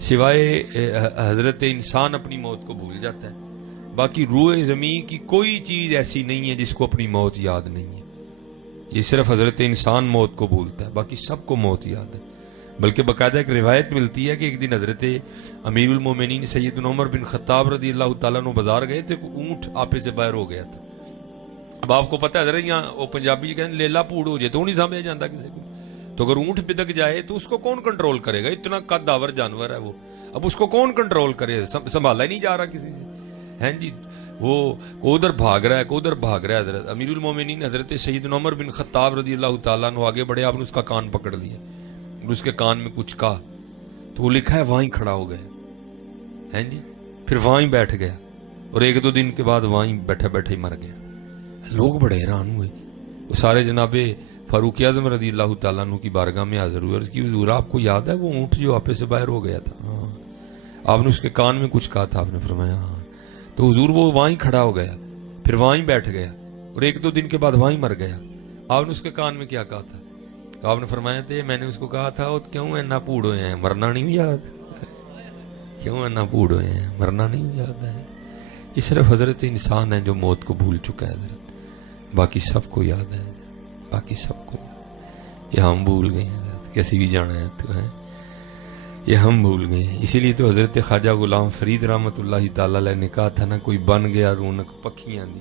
سوائے حضرت انسان اپنی موت کو بھول جاتا ہے، باقی روح زمین کی کوئی چیز ایسی نہیں ہے جس کو اپنی موت یاد نہیں ہے. یہ صرف حضرت انسان موت کو بھولتا ہے، باقی سب کو موت یاد ہے. بلکہ باقاعدہ ایک روایت ملتی ہے کہ ایک دن حضرت امیر المومنین سیدنا عمر بن خطاب رضی اللہ تعالیٰ عنہ بازار گئے تھے، اونٹ آپے سے باہر ہو گیا تھا. اب آپ کو پتہ ہے حضرت یہاں وہ پنجابی کہتے ہیں لیلا پھوڑ ہو جائے تو نہیں سمجھا جاتا کسی کو. تو اگر اونٹ بدک جائے تو اس کو کون کنٹرول کرے گا؟ اتنا قد آور جانور ہے وہ، اب اس کو کون کنٹرول کرے؟ سنبھالا ہی نہیں جا رہا کسی سے، ہیں جی. وہ ادھر بھاگ رہا ہے، کو ادھر بھاگ رہا ہے. حضرت امیر المومنین حضرت سیدنا عمر بن خطاب رضی اللہ تعالیٰ عنہ آگے بڑھے، آپ نے اس کا کان پکڑ لیا اور اس کے کان میں کچھ کہا تو وہ لکھا ہے وہیں کھڑا ہو گیا، ہیں جی. پھر وہیں بیٹھ گیا اور ایک دو دن کے بعد وہیں بیٹھے بیٹھے ہی مر گیا. لوگ بڑے حیران ہوئے. وہ سارے جناب فاروق اعظم رضی اللہ تعالیٰ عنہ کی بارگاہ میں حاضر ہوئے. عرض کی حضور آپ کو یاد ہے وہ اونٹ جو آپے سے باہر ہو گیا تھا؟ ہاں. آپ نے اس کے کان میں کچھ کہا تھا؟ آپ نے فرمایا ہاں. تو حضور وہ وہیں کھڑا ہو گیا، پھر وہیں بیٹھ گیا اور ایک دو دن کے بعد وہیں مر گیا. آپ نے اس کے کان میں کیا کہا تھا؟ تو آپ نے فرمایا تھے میں نے اس کو کہا تھا کیوں اینا پوڑ ہوئے ہیں، مرنا نہیں یاد؟ کیوں اینا پوڑ ہوئے ہیں، مرنا نہیں یاد ہے؟ یہ صرف حضرت انسان ہے جو موت کو بھول چکا ہے حضرت، باقی سب کو یاد ہے، باقی سب کو یاد. یہ ہم بھول گئے ہیں حضرت، کیسی بھی جانا ہے تو ہے، یہ ہم بھول گئے ہیں. اسی لیے تو حضرت خواجہ غلام فرید رحمت اللہ تعالی علیہ نے کہا تھا نا، کوئی بن گیا رونق پکھیاں دی،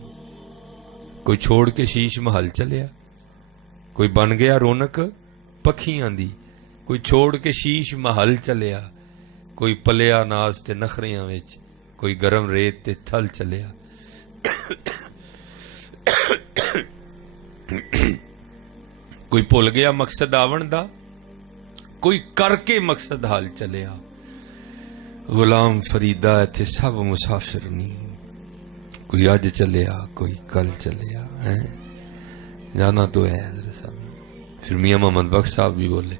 کوئی چھوڑ کے شیش محل چلیا. کوئی بن گیا رونق پکھیاں دی، کوئی چھوڑ کے شیش محل چلیا. کوئی پلیا ناز تے نخریاں وچ، کوئی گرم ریت تے تھل چلیا. کوئی بھول گیا مقصد آون دا، کوئی کر کے مقصد حال چلیا. غلام فریدہ ایتھے سب مسافر نہیں، کوئی اج چلیا کوئی کل چلیا. جانا تو ہے حضرت صاحب. پھر میاں محمد بخش صاحب بھی بولے.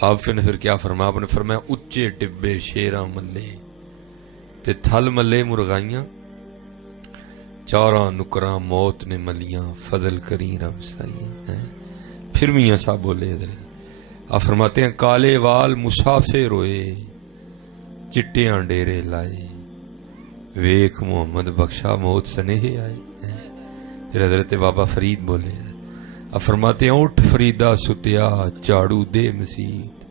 آپ نے پھر کیا فرمایا؟ آپ نے فرمایا اچے ٹبے شیراں ملے تے تھل ملے مرغائیاں، چاراں نکراں موت نے ملیاں، فضل کری رب سائیاں. پھر میاں صاحب بولے حضرت، آپ فرماتے ہیں کالے وال مسافر روئے، چٹیاں ڈیرے لائے، ویکھ محمد بخشا موت سنیہ آئے. پھر حضرت بابا فرید بولے، آپ فرماتے ہیں اٹھ فریدہ ستیا چاڑو دے مسیت،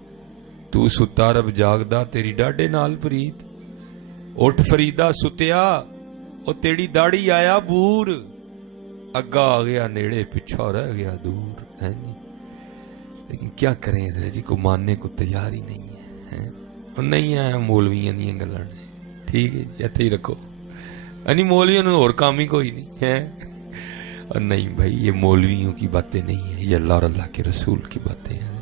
تو ستا رب جاگدا تیری ڈاڈے نال پریت. اٹھ فریدہ ستیا او تیری داڑی آیا بور، اگا آ گیا نیڑے پچھا رہ گیا دور. ہے جی. لیکن کیا کریں حضرت جی، کو ماننے کو تیار ہی نہیں ہے. اور نہیں آیا مولویاں دیا گلاں، ٹھیک ہے جی ایتھے ہی رکھو. یعنی مولویوں نے اور کام ہی کوئی نہیں ہے. اور نہیں بھائی، یہ مولویوں کی باتیں نہیں ہیں، یہ اللہ اور اللہ کے رسول کی باتیں ہیں.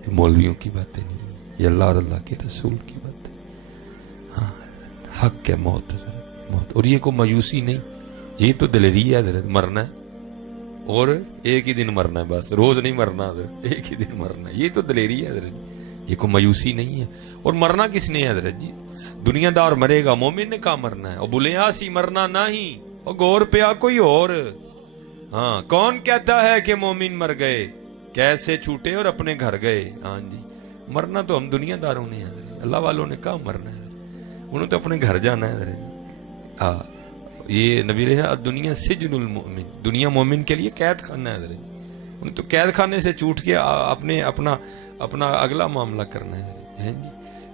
یہ مولویوں کی باتیں نہیں ہیں، یہ اللہ اور اللہ کے رسول کی باتیں. ہاں حق ہے موت حضرت، موت. اور یہ کوئی مایوسی نہیں، یہ تو دلیری ہے حضرت. مرنا ہے اور ایک ہی دن مرنا ہے، بس روز نہیں مرنا حضرت، ایک ہی دن مرنا ہے. یہ تو دلیری ہے حضرت، یہ کوئی مایوسی نہیں ہے. اور مرنا کس نے ہے حضرت جی؟ دنیا دار مرے گا، مومن نے کہا مرنا ہے. اور بلیا سی مرنا نہیں، اور گور پیا کوئی اور. ہاں کون کہتا ہے کہ مومن مر گئے، کیسے چھوٹے اور اپنے گھر گئے. ہاں جی مرنا تو ہم دنیا داروں نے ہے، اللہ والوں نے کہا مرنا ہے، انہوں تو اپنے گھر جانا ہے حضرت. ہاں یہ نبی رہا دنیا سجن المؤمن، دنیا مومن کے لیے قید خانہ ہے حضرت. انہیں تو قید خانے سے چھوٹ کے اپنے اپنا اگلا معاملہ کرنا ہے.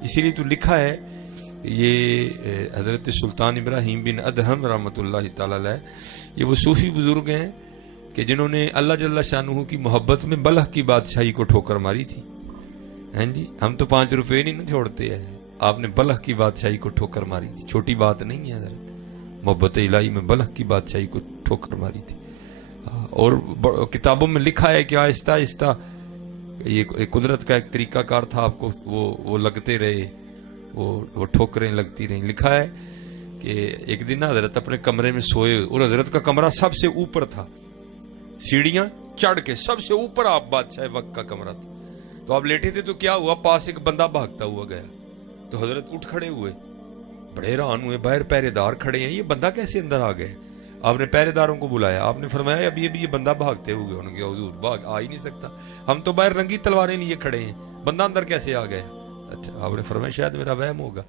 اسی لیے تو لکھا ہے یہ حضرت سلطان ابراہیم بن ادہم رحمۃ اللہ تعالی علیہ، یہ وہ صوفی بزرگ ہیں کہ جنہوں نے اللہ جل شانہ کی محبت میں بلخ کی بادشاہی کو ٹھوکر ماری تھی. ہیں جی ہم تو 5 روپے نہیں چھوڑتے ہیں، آپ نے بلخ کی بادشاہی کو ٹھوکر ماری تھی. چھوٹی بات نہیں ہے حضرت، محبت الہی میں بلخ کی بادشاہی کو ٹھوکر ماری تھی. اور کتابوں میں لکھا ہے کہ آہستہ آہستہ یہ قدرت کا ایک طریقہ کار تھا، آپ کو وہ لگتے رہے، وہ ٹھوکریں لگتی رہیں. لکھا ہے کہ ایک دن حضرت اپنے کمرے میں سوئے اور حضرت کا کمرہ سب سے اوپر تھا، سیڑھیاں چڑھ کے سب سے اوپر آپ بادشاہ وقت کا کمرہ تھا. تو آپ لیٹے تھے تو کیا ہوا، پاس ایک بندہ بھاگتا ہوا گیا. تو حضرت اٹھ کھڑے ہوئے، بڑے حیران ہوئے، باہر پہرے دار کھڑے ہیں، یہ بندہ کیسے اندر آ گئے؟ آپ نے پہرے داروں کو بلایا، آپ نے فرمایا ابھی یہ بندہ بھاگتے ہوئے. انہوں نے کہا حضور بھاگ آ ہی نہیں سکتا، ہم تو باہر رنگی تلواریں لیے کھڑے ہیں، بندہ اندر کیسے آ گیا؟ اچھا آپ نے فرمایا شاید میرا وہم ہوگا.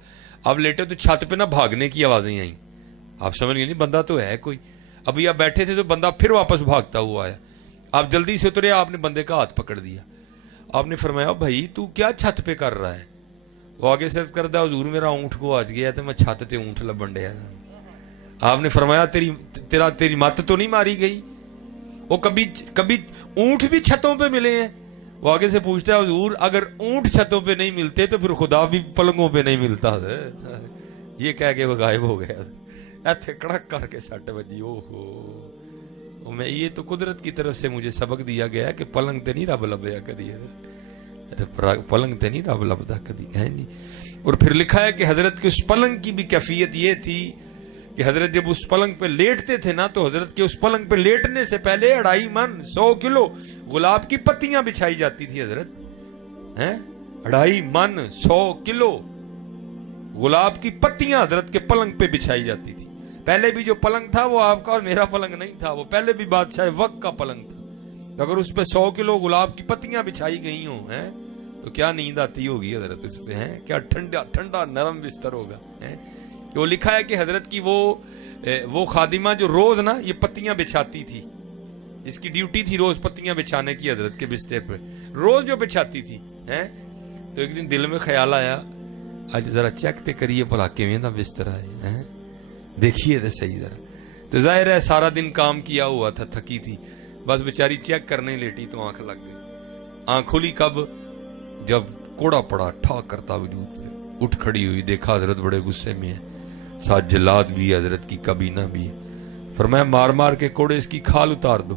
اب لیٹے تو چھت پہ نا بھاگنے کی آوازیں آئیں. آپ سمجھ گئے نہیں بندہ تو ہے کوئی. ابھی آپ بیٹھے تھے تو بندہ پھر واپس بھاگتا ہوا آیا. آپ جلدی سے اترے, آپ نے بندے کا ہاتھ پکڑ دیا. آپ نے فرمایا بھائی تو کیا چھت پہ کر رہا ہے؟ وہ آگے سے کردہ حضور میرا اونٹ کو آج گیا تو میں چھت تے اونٹ لبن ڈیا. آپ نے فرمایا تیری مت تو نہیں ماری گئی؟ وہ کبھی اونٹ بھی چھتوں پہ ملے ہیں. وہ آگے سے پوچھتا ہے حضور اگر اونٹ چھتوں پہ نہیں ملتے تو پھر خدا بھی پلنگوں پہ نہیں ملتا. یہ کہہ کے وہ غائب ہو گیا. ایتھے کڑک کر کے سٹ بجی. اوہو میں یہ تو قدرت کی طرف سے مجھے سبق دیا گیا کہ پلنگ تے نہیں رب لبیا کدی, پلنگ تے نہیں رب لبدا کدی ہے نہیں. اور پھر لکھا ہے کہ حضرت کی اس پلنگ کی بھی کیفیت یہ تھی کہ حضرت جب اس پلنگ پہ لیٹتے تھے نا تو حضرت کے اس پلنگ پہ لیٹنے سے پہلے 2.5 من 100 کلو گلاب کی پتیاں بچھائی جاتی تھی. حضرت 2.5 من 100 کلو گلاب کی پتیاں حضرت کے پلنگ پہ بچھائی جاتی تھی. پہلے بھی جو پلنگ تھا وہ آپ کا اور میرا پلنگ نہیں تھا, وہ پہلے بھی بادشاہ وقت کا پلنگ تھا. اگر اس پہ 100 کلو گلاب کی پتیاں بچھائی گئی ہوں تو کیا نیند آتی ہوگی حضرت اس پہ, کیا ٹھنڈا نرم بستر ہوگا. وہ لکھا ہے کہ حضرت کی وہ خادمہ جو روز نا یہ پتیاں بچھاتی تھی, اس کی ڈیوٹی تھی روز پتیاں بچھانے کی حضرت کے بستر پہ, روز جو بچھاتی تھی. تو ایک دن دل میں خیال آیا آج ذرا چیک تے کریے بھلا کیویں دا بستر ہے, دیکھیے تو صحیح ذرا. تو ظاہر ہے سارا دن کام کیا ہوا تھا, تھکی تھی, بس بیچاری چیک کرنے لیٹی تو آنکھ لگ گئی. آنکھ کھلی کب؟ جب کوڑا پڑا ٹھاک کرتا وجود پہ اٹھ کھڑی ہوئی, دیکھا حضرت بڑے غصے میں ہے, ساتھ جلاد بھی حضرت کی کابینہ بھی. فرمایا مار مار کے کوڑے اس کی کھال اتار دو,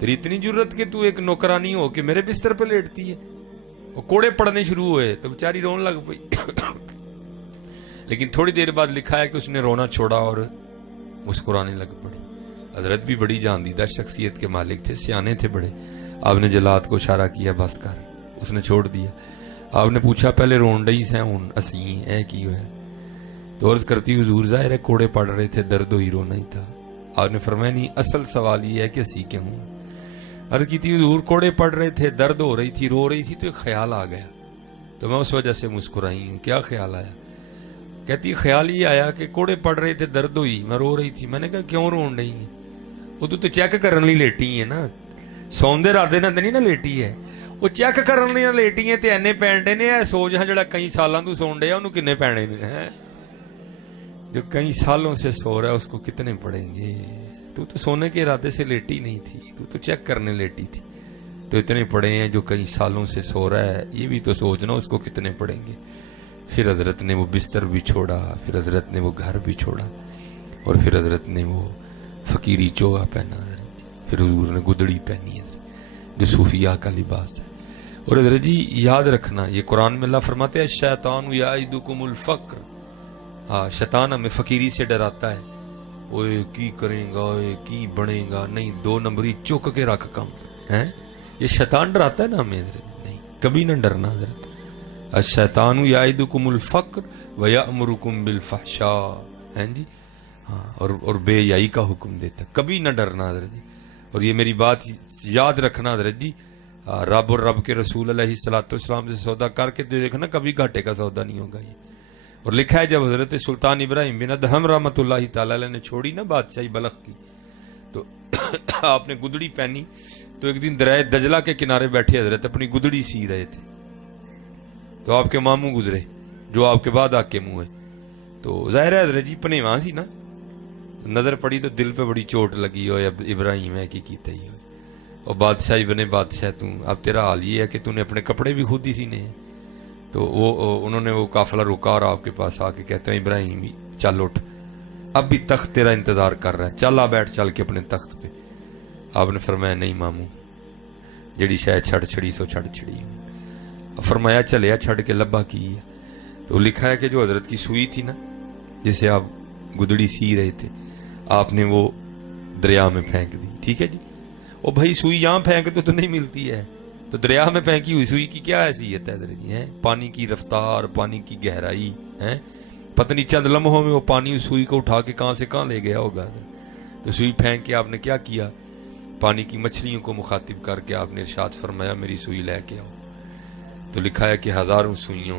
تیری اتنی جرت کہ تو ایک نوکرانی ہو کہ میرے بستر پہ لیٹتی ہے. وہ کوڑے پڑنے شروع ہوئے تو بیچاری رون لگ پئی. لیکن تھوڑی دیر بعد لکھا ہے کہ اس نے رونا چھوڑا اور مسکرانے لگ پڑی. حضرت بھی بڑی جاندیدہ شخصیت کے مالک تھے, سیانے تھے بڑے. آپ نے جلاد کو اشارہ کیا بس کر, اس نے چھوڑ دیا. آپ نے پوچھا پہلے رون ڈئی سے ہوں اسی ہے کی ہوئے؟ تو عرض کرتی حضور ظاہر ہے کوڑے پڑ رہے تھے, درد ہی رونا ہی تھا. آپ نے فرمایا نہیں اصل سوال یہ ہے کہ اسی کے ہوں. عرض کی تھی حضور کوڑے پڑ رہے تھے, درد ہو رہی تھی, رو رہی تھی, تو ایک خیال آ گیا تو میں اس وجہ سے مسکرائی ہوں. کیا خیال آیا؟ کہتی خیال یہ آیا کہ کوڑے پڑ رہے تھے, درد ہوئی, میں رو رہی تھی. میں نے کہا کیوں رون رہی ہیں؟ وہ تو چیک کرنے لی لیٹی ہے نا, سوندے رادے نہ نہیں نا لیٹی ہے, وہ چیک کرنے لی لیٹی ہے. تے اینے پینڈے نے سوچ ہاں جڑا کئی سالاں تو سون ڈیا انہوں کنے پینے نے, جو کئی سالوں سے سو رہا ہے اس کو کتنے پڑیں گے. تو سونے کے ارادے سے لیٹی نہیں تھی, تو چیک کرنے لیٹی تھی. تو اتنے پڑے ہیں جو کئی سالوں سے سو رہا ہے, یہ بھی تو سوچنا اس کو کتنے پڑیں گے. پھر حضرت نے وہ بستر بھی چھوڑا, پھر حضرت نے وہ گھر بھی چھوڑا, اور پھر حضرت نے وہ فقیری چوغا پہنا, پھر حضور نے گدڑی پہنی ہے جو صوفیاء کا لباس ہے. اور حضرت جی یاد رکھنا, یہ قرآن میں اللہ فرماتے ہیں شیطان یعدکم الفقر, شیطان ہمیں فقیری سے ڈراتا ہے. اوے کی کریں گا, کی بنے گا, نہیں 2 نمبری چک کے رکھ کم ہے. یہ شیطان ڈراتا ہے نا ہمیں, نہیں کبھی نہ ڈرنا حضرت. الشیطان یعدکم الفقر ویأمرکم بالفحشاء, ہیں جی, اور بے حیائی کا حکم دیتا, کبھی نہ ڈرنا حضرت جی. اور یہ میری بات یاد رکھنا حضرت جی, رب اور رب کے رسول علیہ الصلوۃ والسلام سے سودا کر کے دیکھنا, کبھی گھاٹے کا سودا نہیں ہوگا یہ. اور لکھا ہے جب حضرت سلطان ابراہیم بن ادہم رحمۃ اللہ تعالی علیہ نے چھوڑی نا بادشاہی بلخ کی, تو آپ نے گدڑی پہنی. تو ایک دن دریائے دجلہ کے کنارے بیٹھے حضرت اپنی گدڑی سی رہے تھے, تو آپ کے ماموں گزرے جو آپ کے بعد آ کے منہ ہے. تو ظاہر ہے حضرت جی پنیواں سی نا, نظر پڑی تو دل پہ بڑی چوٹ لگی ہو, ابراہیم ہے کی کیتا ہی ہو, اور بادشاہی بنے بادشاہ تم, اب تیرا حال یہ ہے کہ تم نے اپنے کپڑے بھی خود ہی سینے ہیں. تو انہوں نے وہ قافلہ روکا اور آپ کے پاس آ کے کہتے ہیں ابراہیم چل اٹھ, اب بھی تخت تیرا انتظار کر رہا ہے, چل آ بیٹھ چل کے اپنے تخت پہ. آپ نے فرمایا نہیں ماموں, جڑی شاید چھڑ چھڑی سو چھڑ چھڑی. فرمایا چلیا چھڑ کے لبا کی ہے. تو لکھا ہے کہ جو حضرت کی سوئی تھی نا جسے آپ گدڑی سی رہے تھے, آپ نے وہ دریا میں پھینک دی. ٹھیک ہے جی, وہ بھائی سوئی یہاں پھینک تو نہیں ملتی ہے, تو دریا میں پھینکی ہوئی سوئی کی کیا حیثیت ہے حضرت جی, پانی کی رفتار, پانی کی گہرائی ہے, پتہ نہیں چند لمحوں میں وہ پانی اس سوئی کو اٹھا کے کہاں سے کہاں لے گیا ہوگا. تو سوئی پھینک کے آپ نے کیا کیا, پانی کی مچھلیوں کو مخاطب کر کے آپ نے ارشاد فرمایا میری سوئی لے کے آؤ. تو لکھا ہے کہ ہزاروں سوئیوں,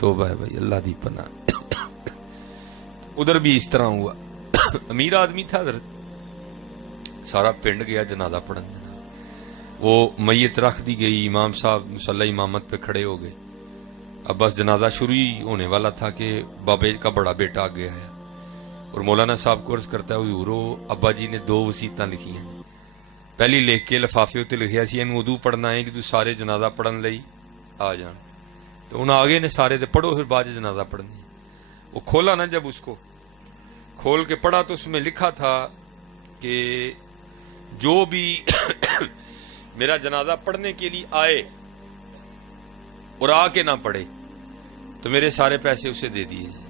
توبہ ہے بھائی، اللہ دی پناہ۔ ادھر بھی اس طرح ہوا، امیر آدمی تھا حضرت، سارا پنڈ گیا جنازہ پڑھنے، وہ میت رکھ دی گئی، امام صاحب مصلی امامت پہ کھڑے ہو گئے، اب بس جنازہ شروع ہی ہونے والا تھا کہ بابے کا بڑا بیٹا آ گیا ہے، اور مولانا صاحب کو عرض کرتا ہے حضور ابا جی نے 2 وصیتاں لکھی ہیں، پہلی لکھ کے لفافے اتنے لکھیا سی اینو ادو پڑھنا ہے کہ تو سارے جنازہ پڑھن لئی آ جان، تو انہوں آگے نے سارے دے پڑھو پھر بعد جنازہ پڑھنی۔ وہ کھولا نا، جب اس کو کھول کے پڑھا تو اس میں لکھا تھا کہ جو بھی میرا جنازہ پڑھنے کے لیے آئے اور آ کے نہ پڑھے تو میرے سارے پیسے اسے دے دیے جائیں۔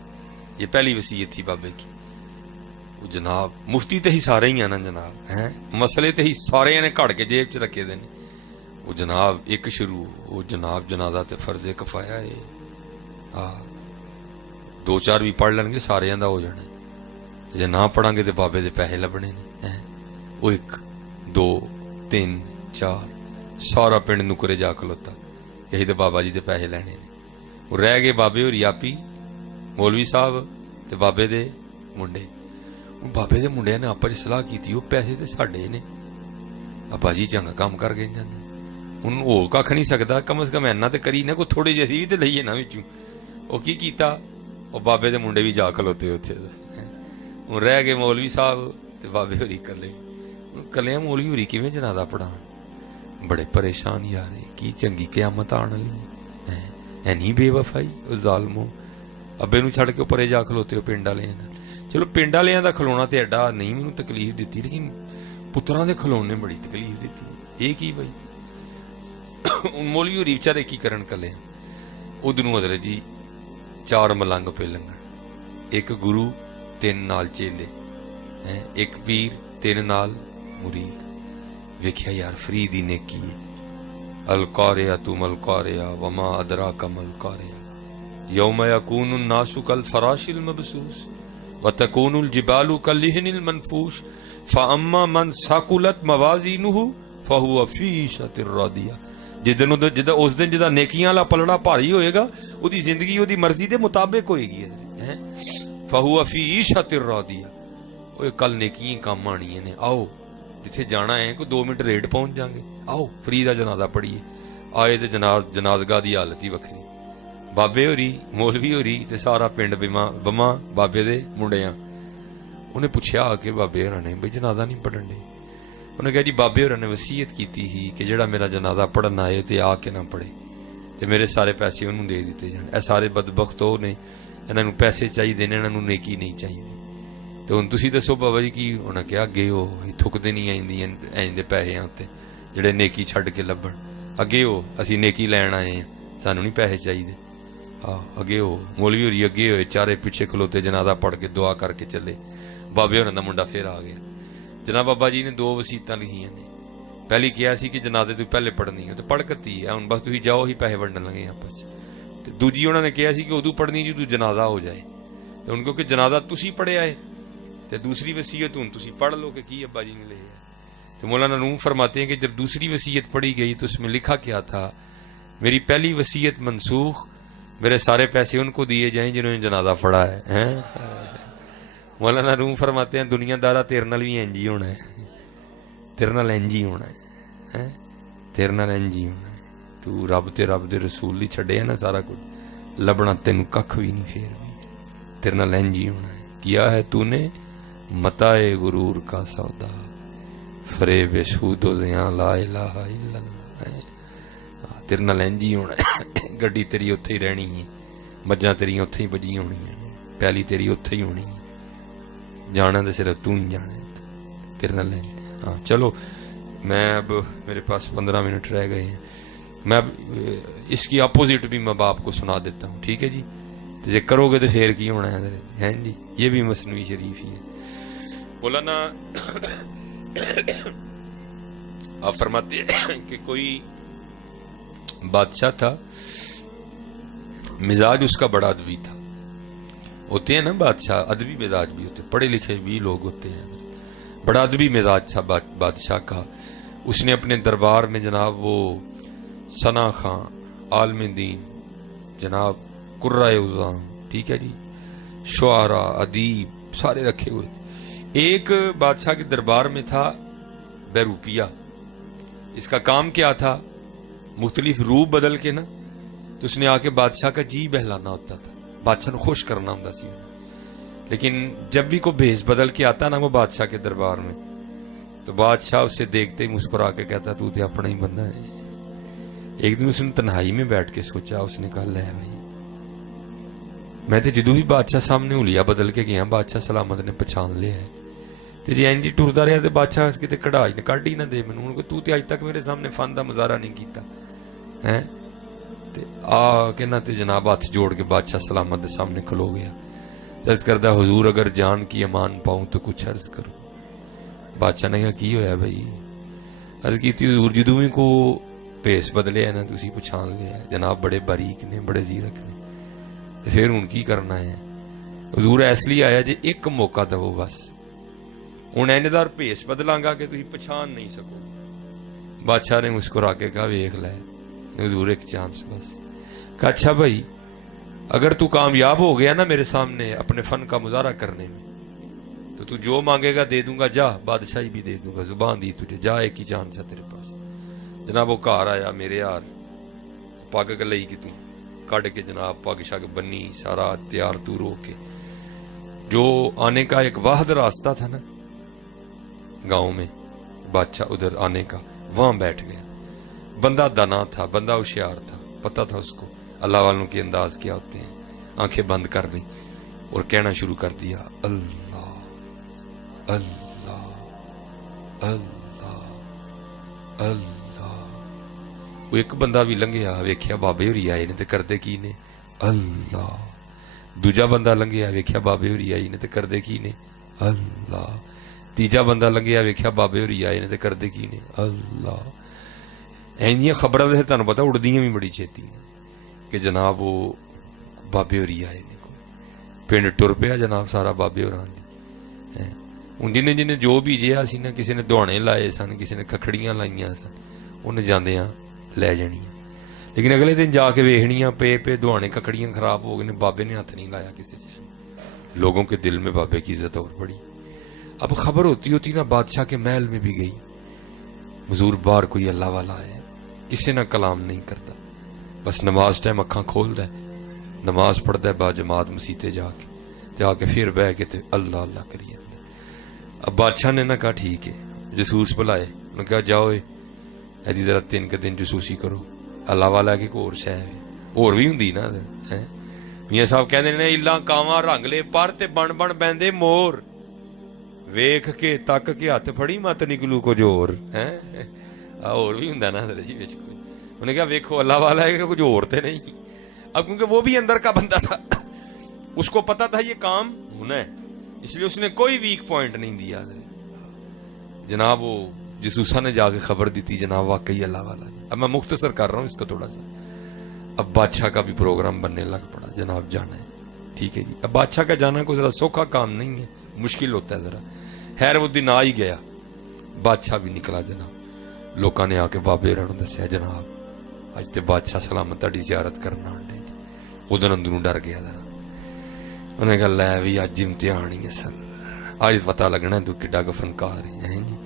یہ پہلی وصیت تھی بابے کی۔ وہ جناب مفتی تے ہی سارے ہی ہیں نا جناب، ہیں مسئلے تے ہی سارے نے کھڑ کے جیب چ رکھے دے نے۔ وہ جناب ایک شروع، وہ جناب جنازہ تے فرض کفایہ ہے، 2-4 بھی پڑھ لیں گے سارے دا ہو جانا، جے نہ پڑھیں گے تو بابے دے پیسے لبنے نے۔ وہ 1 2 3 4 سارا پنڈ نکرے جا کھلوتا، یہی تو بابا جی دے پیسے لینے نے۔ وہ رہ گئے بابے اور یاپی مولوی صاحب تے بابے دے منڈے۔ بابے دے منڈے نے آپس سلاح کی تھی، وہ پیسے تے ساڈے نے، ابا جی چنگا کام کر گئے جانے، ہوں ہو کھ نہیں سکتا، کم از کم اینا تے کری نہ کوئی تھوڑے جیسی بھی تے لئیے نا وچوں۔ وہ کی کیتا، وہ بابے دے منڈے بھی جا کھلوتے اتنے، ہوں رہ گئے مولوی صاحب تے بابے ہوری کلے۔ کلیاں مولوی ہوری کیویں جنازہ پڑھان، بڑے پریشان یار، کی چنگی قیامت آن والی ہے نہیں بے وفائی ظالمو، ابے نو چھڑ کے پرے جا کھلوتے ہو پنڈ والے۔ چلو پنڈ والے دا کھلونا تے ایڈا نہیں مینوں تکلیف دیتی، لیکن پتراں دے کھلونے بڑی تکلیف دیتی۔ یہ کی بھائی، ہن مولوی ہوری بیچارے کی کرن کلے، ادھروں حضرت جی 4 ملنگ پہ لنگن، 1 گرو 3 نال چیلے، 1 پیر 3 نال مرید۔ ویکھیا یار فرید ہی نیکی ہے۔ القاریہ مل قاریہ وما ادراک مل قاریہ یوم یکون الناس کالفراش المبثوث وتکون الجبال کالعہن المنفوش فاما من ثقلت موازینہ فہو فی عیشۃ راضیہ۔ جدن اس دن جدا نیکیاں والا پلڑا بھاری ہوئے گا، وہی زندگی وہی مرضی دے مطابق ہوئے گی، فہو فی عیشۃ راضیہ۔ اوے کل نیکیاں کام آنی نے، آؤ جتھے جانا ہے کوئی 2 منٹ ریٹ پہنچ جائیں گے، آؤ فری دا جنازہ پڑھیے۔ آئے تے جنازگاہ دی حالت ہی وکھری، بابے ہوری مولوی ہوری تے سارا پنڈ بما بابے دے منڈیاں۔ انہیں پوچھا آ کے بابے ہوراں نے بھئی جنازہ نہیں پڑھن دے؟ انہیں کہا جی بابے ہوراں نے وصیت کیتی ہی کہ جڑا میرا جنازہ پڑھن آئے تے آ کے نہ پڑھے تے میرے سارے پیسے انہوں دے دیتے جان۔ اے سارے بدبخت ہو نے، انہاں نوں پیسے چاہیے نے، انہاں نوں نیکی نہیں چاہیے۔ تو ہن تسی دسو بابا جی کی انہاں کہا اگے ہو، تھکدے نہیں آئندیاں این دے پیسے تے جڑے نیکی چھڈ کے لبن، اگے ہو اسی نیکی لین آئے ہیں، سانوں نہیں پیسے چاہیے۔ اگے ہو، مولوی ہوری اگے ہوئے، چارے پیچھے کھلوتے جنازہ پڑھ کے دعا کر کے چلے۔ بابے ہوراں دا منڈا پھر آ گیا، جناب بابا جی نے 2 وصیتاں لکھیاں نے، پہلی کیا سی کہ جنازے تو پہلے پڑھنی ہے تو پڑھ کتی ہے، ہن بس تسی جاؤ ہی پیسے ونڈن لگے آپس۔ تے دوجی انہوں نے کیا سی کہ ادو پڑھنی جی تو جنازہ ہو جائے، تو ان کو کہ جنازہ تسی پڑھے آئے تے دوسری وصیت ہن تسی پڑھ لو کہ کی ابا جی نے لے ہے۔ تو مولانا روم فرماتے ہیں کہ جب دوسری وصیت پڑھی گئی تو اس میں لکھا کیا تھا، میری پہلی وصیت منسوخ، میرے سارے پیسے ان کو دیے جائیں جنہوں نے جنازہ پڑھا ہے۔ مولانا روم فرماتے ہیں دنیا دارا تیرے نال بھی انج ہی ہونا ہے، تیرے نال انج ہی ہونا ہے، تیرے نال انج ہی ہونا ہے۔ تو رب تے رب دے رسول لی چھڈے ہے نا سارا کچھ، لبنا تینوں ککھ بھی نہیں، پھر بھی تیرے نال انج ہی ہونا ہے۔ کیا ہے تو نے متاع غرور کا سودا، فریب سود و زیاں لا الہ الا اللہ۔ تیرے نال انج ہی ہونا ہے، گڈی تیری اتھے ہی رہنی ہے، مجھاں تیری اتھے ہی بجی ہونی ہیں، پیالی تیری اتھے ہی ہونی ہے، جانا تو صرف تو ہی جانا ہے، تیرے نال انج۔ ہاں چلو میں اب میرے پاس 15 منٹ رہ گئے ہیں، میں اب اس کی اپوزٹ بھی میں باپ کو سنا دیتا ہوں، ٹھیک ہے جی؟ تو جے کرو گے تو پھر کی ہونا ہے جی؟ یہ بھی مثنوی شریف ہی ہے۔ مولانا آپ فرماتے ہیں کہ کوئی بادشاہ تھا، مزاج اس کا بڑا ادبی تھا، ہوتے ہیں نا بادشاہ ادبی مزاج بھی ہوتے، پڑھے لکھے بھی لوگ ہوتے ہیں، بڑا ادبی مزاج تھا بادشاہ کا۔ اس نے اپنے دربار میں جناب وہ ثنا خان عالم دین جناب قرائے عظام، ٹھیک ہے جی، شعراء، ادیب سارے رکھے ہوئے تھے۔ ایک بادشاہ کے دربار میں تھا بیروپیہ، اس کا کام کیا تھا، مختلف روپ بدل کے نا تو اس نے آ کے بادشاہ کا جی بہلانا ہوتا تھا، بادشاہ کو خوش کرنا ہوتا سی، لیکن جب بھی کوئی بھیس بدل کے آتا نا وہ بادشاہ کے دربار میں تو بادشاہ اسے دیکھتے ہی مسکرا کے کہتا تو تے اپنا ہی بندہ ہے۔ ایک دن اس نے تنہائی میں بیٹھ کے سوچا، اس نے کہا لے بھائی میں تے جدوں بھی بادشاہ سامنے ہولیا بدل کے گیا بادشاہ سلامت نے پہچان لیا ہے، تے جی اینجی ٹردا رہا تے بادشاہ کتے کڑھائی نے کڈ ہی نہ دے مینوں کہ تو تے اج تک میرے سامنے فن دا مظاہرہ نہیں کیتا ہے، تے آ کے نہ تے جناب ہاتھ جوڑ کے بادشاہ سلامت دے سامنے کھلو گیا، عرض کردہ حضور اگر جان کی امان پاؤں تو کچھ عرض کرو۔ بادشاہ نے کہا کی ہویا بھائی؟ عرض کی تھی حضور جدوں بھی کو پیس بدلے ہے نا تسی پچھان لیا ہے، جناب بڑے باریک نے، بڑے زیرک نے، تو پھر ہن کی کرنا ہے؟ حضور اس لیے آیا جی ایک موقع دو بس، ہن اینجدار پیس بدلاں گا کہ تسی پچھان نہیں سکو۔ بادشاہ نے مسکرا کے کہا ویکھ لے حضور ایک چانس بس۔ کہا اچھا بھائی اگر تو کامیاب ہو گیا نا میرے سامنے اپنے فن کا مظاہرہ کرنے میں تو تو جو مانگے گا دے دوں گا، جا بادشاہی بھی دے دوں گا، زبان دی تجھے، جا ایک ہی چانس ہے تیرے پاس۔ جناب وہ گھر آیا میرے یار، پگ لئی کہ تو کڈ کے جناب پگ شگ بنی، سارا تیار تور ہو کے جو آنے کا ایک واحد راستہ تھا نا گاؤں میں بادشاہ ادھر آنے کا، وہاں بیٹھ گیا۔ بندہ دانا تھا، بندہ ہوشیار تھا، پتہ تھا اس کو اللہ والوں کے انداز کیا ہوتے ہیں۔ آنکھیں بند کر لی اور کہنا شروع کر دیا اللہ اللہ اللہ اللہ۔ وہ ایک بندہ بھی لنگیا، ویکھیا بابے ہوری آئے نے تے کردے کی نے اللہ۔ دوجا بندہ لنگیا، ویکھیا بابے ہوری آئی نے تے کردے کی نے اللہ۔ تیجا بندہ لنگیا، ویکھیا بابے ہوری آئے نے تے کردے کی نے اللہ۔ اینجیاں خبراں تے تانوں پتہ اڑدیاں بھی بڑی چھیتی کہ جناب وہ بابے ہوری آئے نے، پنڈ ٹر پیا جناب سارا بابے ہوراں نے۔ ہن جنہیں جنہیں جو بھی جیا سی نا، کسی نے دہانے لائے سن، کسی نے ککھڑیاں لائیاں سن، انہیں جاندیاں لے جانیاں، لیکن اگلے دن جا کے ویکھنیاں پے دہانے ککڑیاں خراب ہو گئے، بابے نے ہاتھ نہیں لایا کسی چیز۔ لوگوں کے دل میں بابے کی عزت اور بڑی۔ اب خبر ہوتی ہوتی نا بادشاہ کے محل میں بھی گئی، حضور باہر کوئی اللہ والا ہے، کسی نہ کلام نہیں کرتا، بس نماز ٹائم اکھاں کھولدا ہے، نماز پڑھتا ہے با جماعت مسیتے جا کے پھر بہ کے تے اللہ اللہ کری جاندا۔ اب بادشاہ نے نہ کہا ٹھیک ہے، جسوس بلائے، انہوں نے کہا جاؤ ایسی ذرا 3 دن جسوسی کرو، اللہ والا کہ کوئی اور شے ہے اور بھی ہوندی نا۔ میاں صاحب کہندے نے الا کاواں رنگ لے پر تے بن بن بیندے مور، ویکھ کے تک کے ہاتھ پھڑی مت نکلو کچھ اور ہے، اور بھی ہوندا نا جی وچ کوئی۔ انہوں نے کہا ویکھو اللہ والا ہے کہ کچھ اور تے نہیں۔ اب کیونکہ وہ بھی اندر کا بندہ تھا، اس کو پتا تھا یہ کام ہونا ہے، اس لیے اس نے کوئی ویک پوائنٹ نہیں دیا۔ جناب وہ جسوسا نے جا کے خبر دی تھی جناب واقعی اللہ والا ہے۔ اب میں مختصر کر رہا ہوں اس کا تھوڑا سا۔ اب بادشاہ کا بھی پروگرام بننے لگ پڑا، جناب جانا ہے، ٹھیک ہے جی۔ اب بادشاہ کا جانا کوئی ذرا سوکھا کام نہیں ہے، مشکل ہوتا ہے ذرا۔ خیر وہ دن آ ہی گیا، بادشاہ بھی نکلا جناب۔ لوکاں نے آ کے بابے ہوراں نوں دسیا جناب اج تے بادشاہ سلامت تہاڈی زیارت کرنا آنڈے۔ ادھر اندروں ڈر گیا ذرا، انہیں کہا لے بھی اج امتحان ہی ہے سر، آج پتہ لگنا تو کڈا کا فنکار ہے جی۔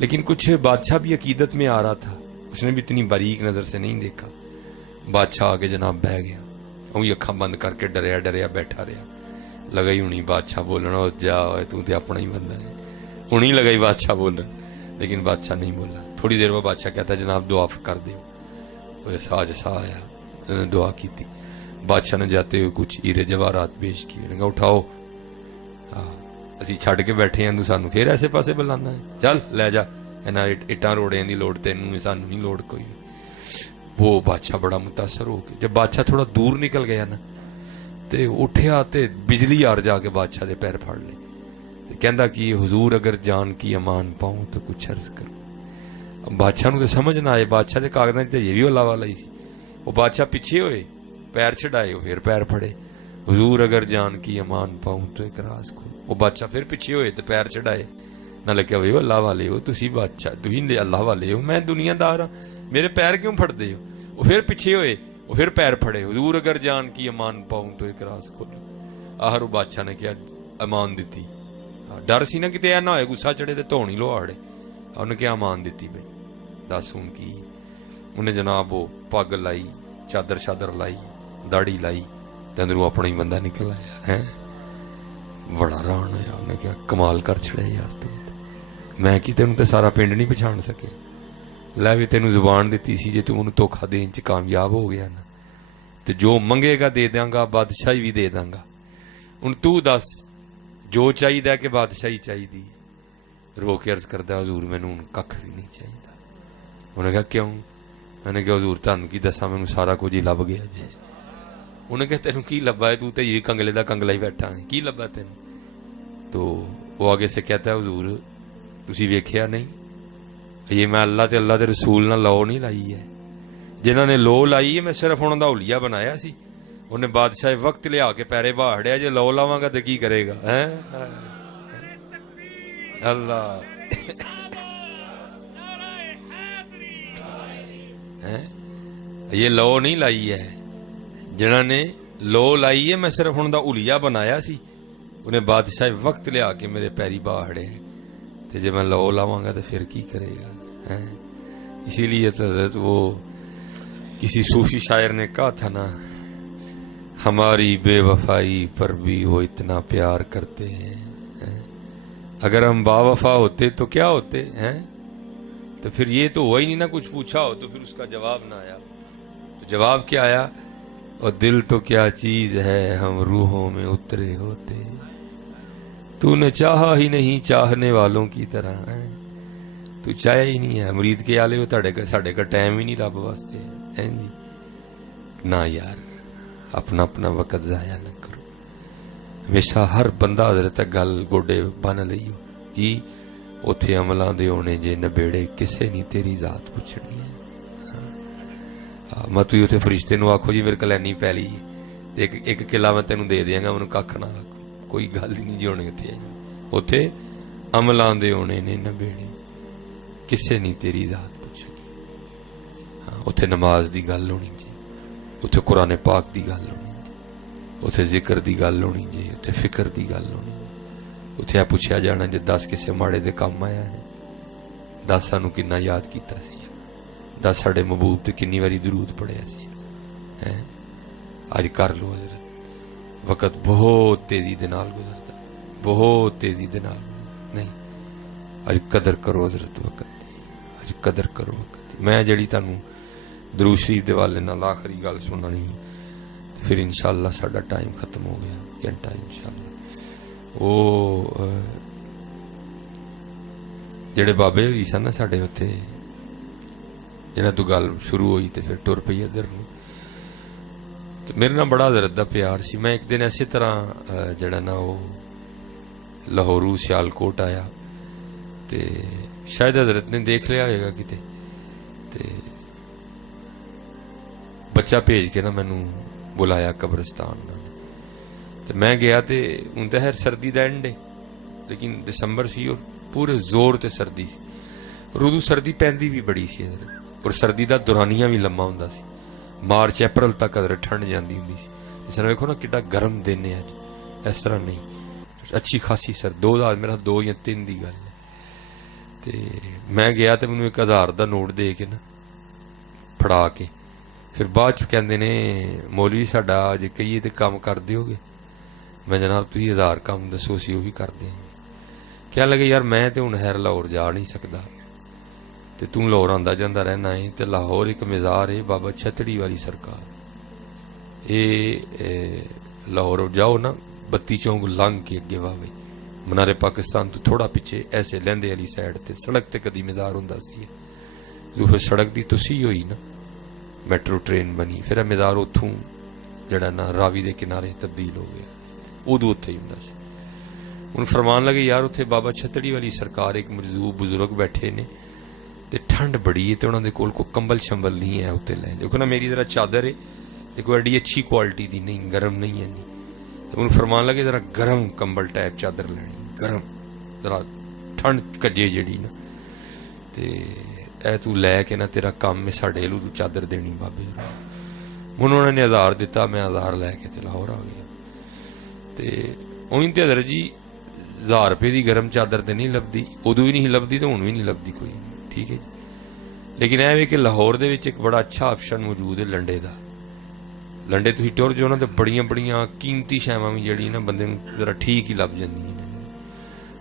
لیکن کچھ بادشاہ بھی عقیدت میں آ رہا تھا، اس نے بھی اتنی باریک نظر سے نہیں دیکھا۔ بادشاہ آگے جناب بہ گیا، وہی اکھاں بند کر کے ڈریا ڈریا بیٹھا رہا۔ لگائی ہونی بادشاہ بولنا جا تو تے اپنا ہی بندہ ہے، ہونی لگائی بادشاہ بولنا، لیکن بادشاہ نہیں بولا۔ تھوڑی دیر بعد بادشاہ کہتا جناب دعا کر دیو۔ وہ ساج سا آیا، انہوں نے دعا کی تھی۔ بادشاہ نے جاتے ہوئے کچھ ہیرے جواہرات پیش کیے، انہوں نے کہا اٹھاؤ، اسی چھڑ کے بیٹھے ہیں تو سانو پھر ایسے پاسے بلانا ہے، چل لے جا، اٹاں روڑیاں دی لوڑ تینوں، سانو نہیں لوڑ کوئی۔ وہ بادشاہ بڑا متاثر ہو گیا۔ جب بادشاہ تھوڑا دور نکل گیا نا تے اٹھیا تے بجلی آر جا کے بادشاہ دے پیر پھاڑ لے تے کہندا کہ حضور اگر جان کی امان پاؤں تو کچھ عرض کرو۔ بادشاہ نو تے سمجھ نہ آئے، بادشاہ دے کاغذاں تے یہ بھی اللہ والا ہی سی۔ وہ بادشاہ پیچھے ہوئے، پیر چڑھائے، وہ پھر پیر پھڑے، حضور اگر جان کی امان پاؤں تو ایک راز کو۔ وہ بادشاہ پھر پیچھے ہوئے تو پیر چڑھائے، نہ لگیا ہوئے اللہ والے ہو تسی، بادشاہ تھی اللہ والے ہو، میں دنیا دار ہاں، میرے پیر کیوں پھڑتے ہو؟ وہ پھر پیچھے ہوئے، وہ پھر پیر پھڑے, حضور اگر جان کی امان پاؤں تو ایک راز کھولو. آخر وہ بادشاہ نے کیا امان دیتی. ڈر سی نا کتے نہ ہوئے گسا چڑھے تو دھونی لو آڑے. انہیں کیا امان دیتی بھائی دس ہوں کی. انہیں جناب وہ پگ لائی, چادر شادر لائی, داڑھی لائی, اندروں اپنا ہی بندہ نکل آیا ہے. بڑا ران ہوا. انہیں کیا کمال کر چھڑے یار تم, میں کی تینوں تے سارا پنڈ نہیں پچھان سکے. لے بھی تینوں زبان دیتی سی, جے تم انہوں دھوکھا دین چ کامیاب ہو گیا نا تو جو منگے گا دے دیاں گا, بادشاہی بھی دے داں گا. ہن تو دس جو چاہیے کہ بادشاہی چاہیے. رو کے عرض کردہ حضور مینوں کھ بھی نہیں چاہیے. انہیں کہا کیوں؟ میں نے کہا حضور تانوں کی دساں مینوں سارا کچھ ہی لب گیا جی. انہیں کہا تینوں کی لبا ہے, تو تے یہ کنگلے دا کنگلا ہی بیٹھا ہے, کی لبا تینوں؟ تو وہ آگے سے کہتا ہے حضور تسی ویکھیا نہیں, یہ میں اللہ تے اللہ دے رسول نہ لو نہیں لائی ہے. جنہاں نے لو لائی ہے میں صرف انہاں دا حلیہ بنایا سی. انہیں بادشاہ وقت لیا کے پیرے باہڑیا, جے لو لاواں گا تے کی کرے گا اللہ. یہ لو نہیں لائی ہے, جنہاں نے لو لائی ہے میں صرف انہاں دا حلیہ بنایا سی. انہیں بادشاہ وقت لیا کے میرے پیری باہڑے, تے جے میں لو لاواں گا تو پھر کی کرے گا. اسی لیے حضرت وہ کسی صوفی شاعر نے کہا تھا نا, ہماری بے وفائی پر بھی وہ اتنا پیار کرتے ہیں. اگر ہم با وفا ہوتے تو کیا ہوتے ہیں, تو پھر یہ تو ہوا ہی نہیں نا, کچھ پوچھا ہو تو پھر اس کا جواب نہ آیا. تو جواب کیا آیا, اور دل تو کیا چیز ہے ہم روحوں میں اترے ہوتے, تو نے چاہا ہی نہیں چاہنے والوں کی طرح. تو چاہیا ہی نہیں ہے, مرید کے آلے ہو ساڑھے کا ٹائم ہی نہیں رب واسطے جی. نہ یار اپنا اپنا وقت ضائع نہ کرو. ہمیشہ ہر بندہ حضرت گل گوڈے بن لئیو کی اتھے عملاں دے ہونے جے نبیڑے کسے نہیں تیری ذات پوچھنی ہے. مت اتھے فرشتے نو آکھو جی میرے کل اینی پہلی ایک قلعہ میں تینوں دے دیاں گا, انہوں کھ نہ آکھو, کوئی گل ہی نہیں جی ہونے اتھے عملاں دے ہونے نے نبیڑے کسے نہیں تیری ذات پوچھنی. اتھے نماز دی گل ہونی جی, اتھے قرآن پاک دی گل ہونی جی, اتھے ذکر دی گل ہونی جی, اتھے فکر دی گل ہونی جی. اتھے پوچھیا جانا جے 10 کسے ماڑے دے کام آیا ہے, 10 سانوں کنا یاد کیتا سی, 10 ساڑے محبوب تے کنی واری درود پڑھیا سی. آج کر لو حضرت, وقت بہت تیزی دے نال گزرتا, بہت تیزی دے نال نہیں. آج قدر کرو حضرت وقت دی, آج قدر کرو وقت دی. میں جڑی تانوں درود شریف دے والے نال آخری گل سنانی, پھر انشاءاللہ ساڈا ٹائم ختم ہو گیا, گھنٹہ انشاءاللہ. وہ جڑے بابے ہوئی سن نا ساڈے اتھے, جنہاں تو گل شروع ہوئی تے پھر ٹر پئی ادھر نوں, تو میرے نال بڑا حضرت دا پیار سی. میں ایک دن اسی طرح جڑا نا وہ لاہورو سیالکوٹ آیا, تے شاید حضرت نے دیکھ لیا ہوئے گا کتے, تے بچہ بھیج کے نا مینوں بلایا قبرستان نا, تے میں گیا تے ہن تے سردی دا اینڈ ہے, لیکن دسمبر سی اور پورے زور تے سردی سی, اور ادو سردی پیندی بھی بڑی سی حضرت, اور سردی دا دورانیہ بھی لمبا ہوندا سی. مارچ اپریل تک حضرت ٹھنڈ جاندی ہوندی سی. اس طرح ویکھو نا کڈا گرم دن ہے, اس طرح نہیں, اچھی خاصی سر 2000 میرا 2 یا 3 دی گل ہے. تے میں گیا تے مینوں 1000 دا نوٹ دے کے نا پھڑا کے, پھر بعد چ کہندے نے مولوی ساڈا جے کہیے تے کام کر دیو گے. میں جناب تسی 1000 کام دسو اسی وہ بھی کر دیں. کہنے لگے یار میں تے ہن خیر لاہور جا نہیں سکدا, تے توں لاہور آندا جاندا رہنا ہے, تے لاہور ایک مزار ہے بابا چھتڑی والی سرکار. لاہور جاؤ نا 32 چونک لنگ کے اگے واہ بھائی, منارے پاکستان تو تھوڑا پیچھے ایسے لیندے والی سائڈ تے سڑک تے کدی مزار ہوندا سی, جو پھر سڑک دی تسی ہوئی نا میٹرو ٹرین بنی, پھر مزار اتھوں جڑا نا راوی دے کنارے تبدیل ہو گیا, ادو اتھے ہی ہوندا سی. ہن فرمان لگے یار اتھے بابا چھتڑی والی سرکار ایک مرزوق بزرگ بیٹھے نے, تے ٹھنڈ بڑی ہے, تے انہاں دے کول کوئی کمبل شمبل نہیں ہے اتنے لے. دیکھو نا میری ذرا چادر ہے تے کوئی ایڈی اچھی کوالٹی دی نہیں, گرم نہیں ہے نہیں. انہوں فرمان لگے ذرا گرم کمبل ٹائپ چادر لینی, گرم ذرا ٹھنڈ کجے جڑی نا, تے اے تو لے کے نا تیرا کام میں ساڈے لو تو چادر دینی بابے. انہوں نے 1000 ਦਿੱਤਾ, ਮੈਂ 1000 ਲੈ ਕੇ ਤੇ ਲਾਹੌਰ ਆ ਗਿਆ. ਤੇ ਉਹੀ ਤੇ ਹਜ਼ਰਤ ਜੀ 1000 ਰੁਪਏ ਦੀ ਗਰਮ ਚਾਦਰ ਤੇ ਨਹੀਂ ਲੱਭਦੀ, ਉਦੋਂ ਵੀ ਨਹੀਂ ਲੱਭਦੀ ਤੇ ਹੁਣ ਵੀ ਨਹੀਂ ਲੱਭਦੀ ਕੋਈ. ਠੀਕ ਹੈ ਜੀ. ਲੇਕਿਨ ਇਹ ਵੀ ਕਿ ਲਾਹੌਰ ਦੇ ਵਿੱਚ ਇੱਕ ਬੜਾ ਅੱਛਾ ਆਪਸ਼ਨ ਮੌਜੂਦ ਹੈ ਲੰਡੇ ਦਾ. ਲੰਡੇ ਤੁਸੀਂ ਟੁਰ ਜਾਓ ਨਾ ਤੇ ਬੜੀਆਂ ਬੜੀਆਂ ਕੀਮਤੀ ਸ਼ੈਵਾਂ ਵੀ ਜਿਹੜੀ ਨਾ ਬੰਦੇ ਨੂੰ ਜ਼ਰਾ ਠੀਕ ਹੀ ਲੱਭ ਜਾਂਦੀਆਂ ਨੇ.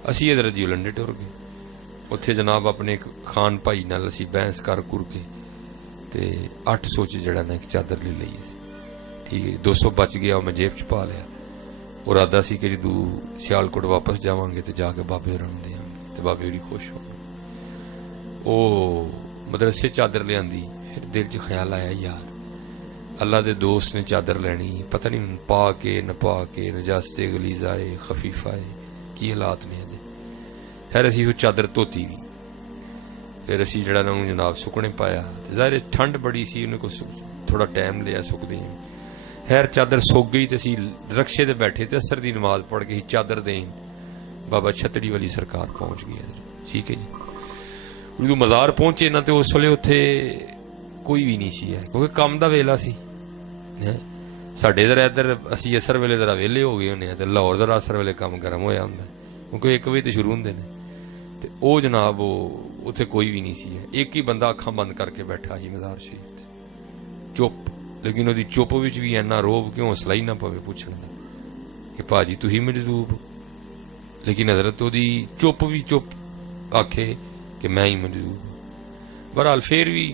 ਅਸੀਂ ਹਜ਼ਰਤ ਜੀ ਲੰਡੇ ਟੁਰ ਗਏ. ਉੱਥੇ ਜਨਾਬ ਆਪਣੇ ਇੱਕ ਖਾਨ ਭਾਈ ਨਾਲ ਅਸੀਂ ਬਹਿਸ ਕਰ ਕੁਰ ਕੇ ਤੇ 800 ਚ ਜਿਹੜਾ ਨਾ ਇੱਕ ਚਾਦਰ ਲੈ ਲਈ. ਠੀਕ ਹੈ ਜੀ. 200 ਬਚ ਗਿਆ, ਉਹ ਮੈਂ ਜੇਬ ਚ ਪਾ ਲਿਆ. ਉਹ ਇਰਾਦਾ ਸੀ ਕਿ ਜਦੋਂ ਸਿਆਲਕੋਟ ਵਾਪਸ ਜਾਵਾਂਗੇ ਤੇ ਜਾ ਕੇ ਬਾਬੇ ਹੋਰਾਂ ਨੂੰ ਦੇਵਾਂਗੇ ਤੇ ਬਾਬੇ ਹੋਰੀ ਖੁਸ਼ ਹੋਣ. ਉਹ ਮਦਰਸੇ ਚਾਦਰ ਲਿਆਂਦੀ. ਫਿਰ ਦਿਲ ਚ ਖਿਆਲ ਆਇਆ, ਯਾਰ ਅੱਲਾ ਦੇ ਦੋਸਤ ਨੇ ਚਾਦਰ ਲੈਣੀ, ਪਤਾ ਨਹੀਂ ਪਾ ਕੇ ਨਾ ਪਾ ਕੇ ਨਜਾਸਤੇ ਗਲੀਜ਼ਾ ਹੈ, ਖਫੀਫਾ ਹੈ, ਕੀ ਹਾਲਾਤ ਨੇ ਇਹਦੇ. ਫਿਰ ਅਸੀਂ ਉਹ ਚਾਦਰ ਧੋਤੀ ਵੀ. ਫਿਰ ਅਸੀਂ ਜਿਹੜਾ ਨਾ ਉਹਨੂੰ ਜਨਾਬ ਸੁੱਕਣੇ ਪਾਇਆ. ਤੇ ਜ਼ਾਹਿਰ ਠੰਡ ਬੜੀ ਸੀ, ਉਹਨੇ ਕੋਲ ਥੋੜਾ ਟਾਈਮ ਲਿਆ ਸੁੱਕਦੇ. ਖੈਰ ਚਾਦਰ ਸੁੱਕ ਗਈ ਤੇ ਅਸੀਂ ਰਕਸ਼ੇ ਤੇ ਬੈਠੇ ਤੇ ਅਸਰ ਦੀ ਨਮਾਜ਼ ਪੜ੍ਹ ਕੇ ਚਾਦਰ ਦੇਣ ਬਾਬਾ ਛਤੜੀ ਵਾਲੀ ਸਰਕਾਰ ਪਹੁੰਚ ਗਈ. ਠੀਕ ਹੈ ਜੀ. ਜਦੋਂ ਮਜ਼ਾਰ ਪਹੁੰਚੇ ਨਾ ਤੇ ਉਸ ਵੇਲੇ ਉੱਥੇ ਕੋਈ ਵੀ ਨਹੀਂ ਸੀ, ਕਿਉਂਕਿ ਕੰਮ ਦਾ ਵੇਲਾ ਸੀ. ਸਾਡੇ ਇੱਧਰ ਅਸੀਂ ਅਸਰ ਵੇਲੇ ਜ਼ਰਾ ਵਿਹਲੇ ਹੋ ਗਏ ਹੁੰਦੇ ਹਾਂ ਤੇ ਲਾਹੌਰ ਜ਼ਰਾ ਅਸਰ ਵੇਲੇ ਕੰਮ ਗਰਮ ਹੋਇਆ ਹੁੰਦਾ, ਕਿਉਂਕਿ 1 ਵਜੇ ਤੇ ਸ਼ੁਰੂ ਹੁੰਦੇ ਨੇ. ਤੇ ਉਹ ਜਨਾਬ ਉਹ ਉੱਥੇ ਕੋਈ ਵੀ ਨਹੀਂ ਸੀ. ਇੱਕ ਹੀ ਬੰਦਾ ਅੱਖਾਂ ਬੰਦ ਕਰਕੇ ਬੈਠਾ ਸੀ ਮਜ਼ਾਰ ਸ਼ਰੀਫ ਤੇ, ਚੁੱਪ. ਲੇਕਿਨ ਉਹਦੀ ਚੁੱਪ ਵਿੱਚ ਵੀ ਇੰਨਾ ਰੋਬ ਕਿ ਹੌਸਲਾ ਹੀ ਨਾ ਪਵੇ ਪੁੱਛਣ ਦਾ ਕਿ ਭਾਜੀ ਤੁਸੀਂ ਮਜਦੂਬ. ਲੇਕਿਨ ਹਜ਼ਰਤ ਉਹਦੀ ਚੁੱਪ ਵੀ ਚੁੱਪ ਆਖੇ ਕਿ ਮੈਂ ਹੀ ਮਜਦੂਬ. ਬਹਰਹਾਲ ਫਿਰ ਵੀ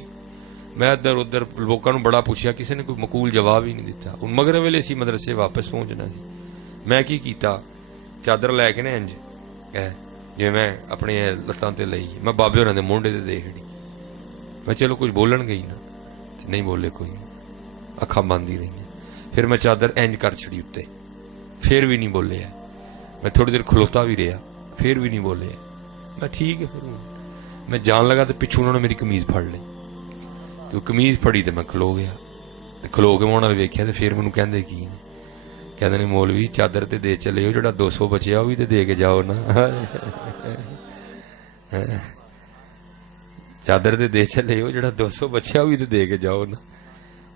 ਮੈਂ ਇੱਧਰ ਉੱਧਰ ਲੋਕਾਂ ਨੂੰ ਬੜਾ ਪੁੱਛਿਆ, ਕਿਸੇ ਨੇ ਕੋਈ ਮਕੂਲ ਜਵਾਬ ਹੀ ਨਹੀਂ ਦਿੱਤਾ. ਹੁਣ ਮਗਰਬ ਵੇਲੇ ਅਸੀਂ ਮਦਰਸੇ ਵਾਪਸ ਪਹੁੰਚਣਾ ਸੀ. ਮੈਂ ਕੀ ਕੀਤਾ, ਚਾਦਰ ਲੈ ਕੇ ਨਾ ਇੰਜ ਜਿਵੇਂ ਮੈਂ ਆਪਣੇ ਲੱਤਾਂ ਤੇ ਲਈ, ਮੈਂ ਬਾਬੇ ਹੋਰਾਂ ਦੇ ਮੋਢੇ ਤੇ ਦੇ ਛੜੀ. ਮੈਂ ਚਲੋ ਕੁਝ ਬੋਲਣ ਗਈ ਨਾ, ਨਹੀਂ ਬੋਲੇ ਕੋਈ, ਅੱਖਾਂ ਬੰਦ ਹੀ ਰਹੀਆਂ. ਫਿਰ ਮੈਂ ਚਾਦਰ ਇੰਜ ਕਰ ਛੜੀ ਉੱਤੇ, ਫਿਰ ਵੀ ਨਹੀਂ ਬੋਲਿਆ. ਮੈਂ ਥੋੜੀ ਦੇਰ ਖਲੋਤਾ ਵੀ ਰਿਹਾ, ਫਿਰ ਵੀ ਨਹੀਂ ਬੋਲਿਆ. ਮੈਂ ਠੀਕ ਹੈ. ਫਿਰ ਮੈਂ ਜਾਣ ਲੱਗਾ ਤੇ ਪਿੱਛੋਂ ਉਹਨਾਂ ਨੇ ਮੇਰੀ ਕਮੀਜ਼ ਫੜ ਲਈ. ਉਹ ਕਮੀਜ਼ ਫੜੀ ਤੇ ਮੈਂ ਖਲੋ ਗਿਆ. ਤੇ ਖਲੋ ਕੇ ਮੈਂ ਉਹਨਾਂ ਨੇ ਵੇਖਿਆ ਤੇ ਫਿਰ ਮੈਨੂੰ ਕਹਿੰਦੇ ਕੀ, ਕਹਿੰਦੇ ਨੇ ਮੌਲਵੀ ਚਾਦਰ ਤੇ ਦੇ ਚਲੇ ਹੋ, ਜਿਹੜਾ 200 ਬਚਿਆ ਉਹ ਵੀ ਤੇ ਦੇ ਕੇ ਜਾਓ ਨਾ. ਚਾਦਰ ਤੇ ਦੇ ਚਲੇ ਹੋ, ਜਿਹੜਾ 200 ਬਚਿਆ ਉਹ ਵੀ ਤੇ ਦੇ ਕੇ ਜਾਓ ਨਾ.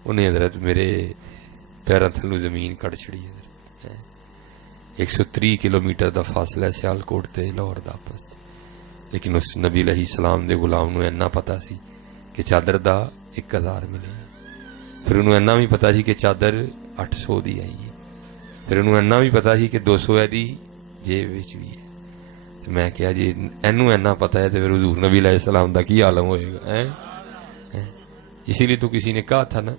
ਉਹਨੇ ਹਜ਼ਰਤ ਮੇਰੇ ਪੈਰਾਂ ਥੱਲੋਂ ਜ਼ਮੀਨ ਕੱਢ ਛੜੀ. 130 ਕਿਲੋਮੀਟਰ ਦਾ ਫਾਸਲਾ ਸਿਆਲਕੋਟ ਤੇ ਲਾਹੌਰ ਦਾ ਆਪਸ ਚ. ਲੇਕਿਨ ਉਸ ਨਬੀ ਅਲੈਹਿ ਸਲਾਮ ਦੇ ਗੁਲਾਮ ਨੂੰ ਇੰਨਾ ਪਤਾ ਸੀ ਕਿ ਚਾਦਰ ਦਾ 1000 ਮਿਲੇ. ਫਿਰ ਉਹਨੂੰ ਇੰਨਾ ਵੀ ਪਤਾ ਸੀ ਕਿ ਚਾਦਰ 800 ਦੀ ਆਈ ਹੈ. ਫਿਰ ਉਹਨੂੰ ਇੰਨਾ ਵੀ ਪਤਾ ਸੀ ਕਿ 200 ਇਹਦੀ ਜੇਬ ਵਿੱਚ ਵੀ ਹੈ. ਤੇ ਮੈਂ ਕਿਹਾ ਜੀ ਇਹਨੂੰ ਇੰਨਾ ਪਤਾ ਹੈ ਤੇ ਫਿਰ ਹਜ਼ੂਰ ਨਬੀ ਅਲੈਹਿ ਸਲਾਮ ਦਾ ਕੀ ਆਲਮ ਹੋਏਗਾ. اسی لیے تو کسی نے کہا تھا نا,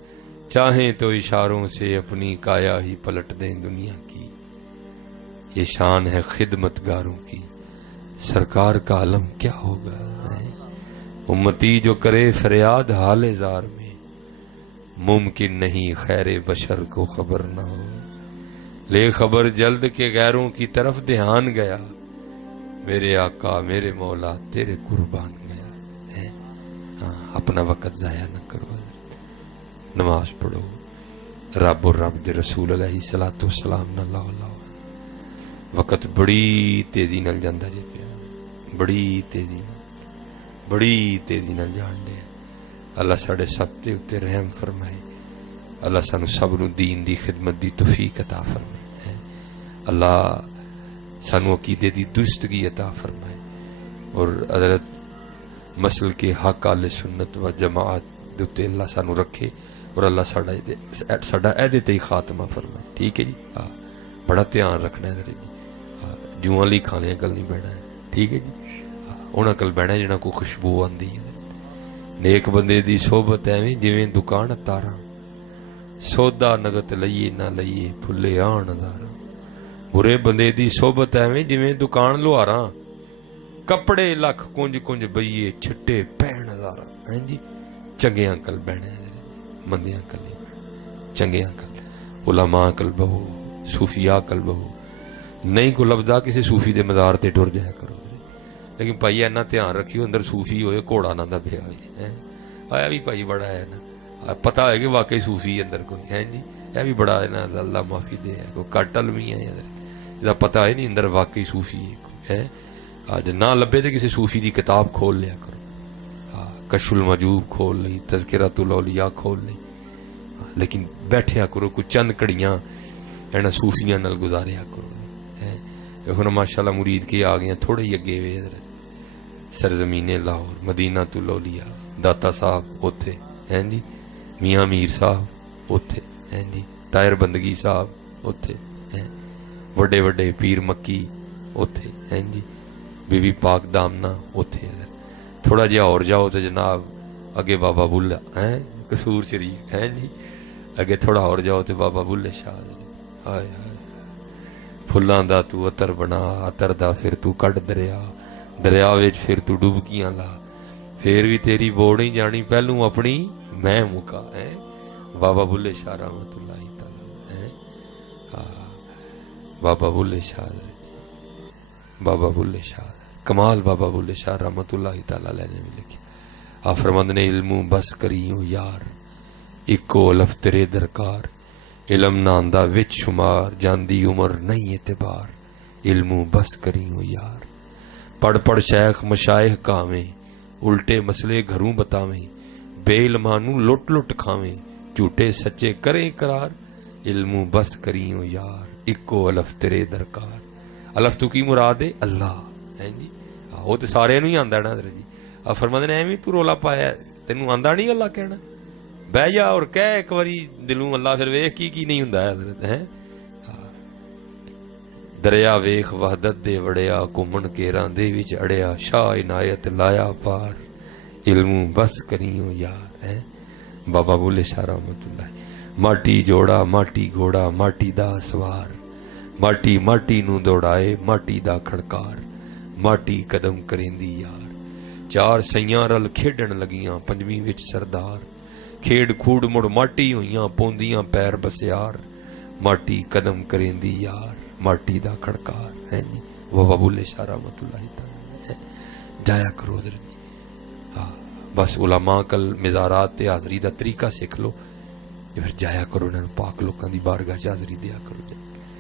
چاہیں تو اشاروں سے اپنی کایا ہی پلٹ دیں دنیا کی, یہ شان ہے خدمت گاروں کی, سرکار کا علم کیا ہوگا. امتی جو کرے فریاد حال زار میں, ممکن نہیں خیر بشر کو خبر نہ ہو. لے خبر جلد کے غیروں کی طرف دھیان گیا, میرے آقا میرے مولا تیرے قربان گیا. اپنا وقت ضائع نہ کرو, نماز پڑھو, رب اور رب دے رسول علیہ الصلوۃ والسلام نہ لاؤ. وقت بڑی تیزی نال جاندا جے پیا, بڑی تیزی نال جان دے. اللہ ساڈے سب تے اتے رحم فرمائے. اللہ سانو سب نو دین دی خدمت دی توفیق عطا فرمائے. اللہ سانو عقیدے دی درستگی عطا فرمائے. اور حضرت مسل کے حق آل سنت و جماعت دے اللہ سانو رکھے, اور اللہ ساڈا ایدے تے خاتمہ فرمائے. ٹھیک ہے جی. بڑا دھیان رکھنا ہے جی, جواں لی کھانے کل نہیں بہنا ہے. ٹھیک ہے جی. انہاں کل بہنا ہے جنہاں کو خوشبو آندی ہے. نیک بندے دی صحبت ایویں جویں دکان تاراں, سودا نگت لئیے نہ لئیے پھلے آن داراں. برے بندے دی صحبت ایویں جویں دکان لوہاراں, کپڑے لکھ کنج کنج بئیے چھٹے پہن ہزاراں. ہیں جی. چنگے انکل بہنے, مندے انکل نہیں بہنے, چنگے انکل علماء کل بہو, صوفیاء کل بہو. نہیں کو لبدا کسی صوفی دے مزار تے ٹر جایا کرو. لیکن بھائی اینا دھیان رکھیو اندر صوفی ہوئے گھوڑا نہ دا پیا ہوئے. آیا بھی بھائی بڑا ہے نا, پتہ ہے کہ واقعی صوفی اندر کوئی ہے جی. یہ بھی بڑا ہے نا, اللہ معافی دے, کوئی کٹ علمی ہے جدا پتہ ہے نہیں اندر واقعی صوفی ہے. آج نہ لبے تو کسی صوفی دی کتاب کھول لیا کرو. کشف المجوب کھول لئی, تذکرۃ الاولیاء کھول لئی. لیکن بیٹھیا کرو کوئی چند کڑیاں اینا صوفیاں نال گزاریا کرو ہن ماشاءاللہ مرید کے آ گئے تھوڑے ہی اگے وے سرزمین لاہور مدینہ تو لولیا داتا صاحب اوتھے ہیں جی میاں میر صاحب اوتھے ہیں جی طاہر بندگی صاحب اوتھے ہیں وڈے وڈے پیر مکی اوتھے ہیں جی بی بی پاک دامنا اوتھے تھوڑا جہا اور جاؤ تو جناب اگے بابا بلا ہیں قصور شریف ہیں جی اگے تھوڑا اور جاؤ تو بابا بلے شاہ ہائے ہائے پھلاں دا تو عطر بنا عطر دا پھر تو کڈ دریا دریا وچ پھر تو ڈبکیاں لا پھر بھی تیری بوڑ نہیں جانی پہلوں اپنی میں مکا ہے بابا بلے شاہ رحمت اللہ تعالی ہے بابا بلے شاہ بابا بلے شاہ کمال بابا بلے شاہ رحمت اللہ تعالی علیہ نے لکھا آ فرمند نے علموں بس کریوں یار اکو الف تیرے درکار علم ناندا وچ شمار جاندی عمر نہیں اعتبار علموں بس کریوں یار پڑھ پڑھ شیخ مشائخ کاویں الٹے مسئلے گھروں بتاویں بے علمانوں لٹ لٹ کھاویں جھوٹے سچے کریں قرار علموں بس کریوں یار اکو الف تیرے درکار الف تو کی مراد ہے اللہ ہے جی وہ تو سارے نوں ہی آندا نا حضرت جی فرماتے نے ایویں تو رولا پایا تینوں آندا نہیں اللہ کہنا بہ جا اور کہہ ایک واری دلوں اللہ پھر ویکھ کی نہیں ہوندا حضرت ہے دریا ویخ وحدت دے وڑیا گھومن کیراں دے وچ اڑیا شاہ عنایت لایا پار علموں بس کریوں یار ہے بابا بولے شاہ رحمت اللہ ماٹی جوڑا ماٹی گھوڑا ماٹی دا سوار ماٹی ماٹی نوں دوڑائے ماٹی دا کھڑکار ماٹی قدم کریندی یار چار سیاں رل کھیڈن لگیاں پنجویں وچ سردار کھیڈ کھوڑ مڑ ماٹی ہوئیاں پوندیاں پیر بسیار ماٹی قدم کریندی یار ماٹی دا کھڑکار ہے نہیں وہ بابولے شاہ رحمت اللہ تعالی جایا کرو حضرت ہاں بس علماء کل مزارات تے حاضری دا طریقہ سیکھ لو پھر جایا کرو انہاں پاک لوکاں دی بارگاہ چ حاضری دیا کرو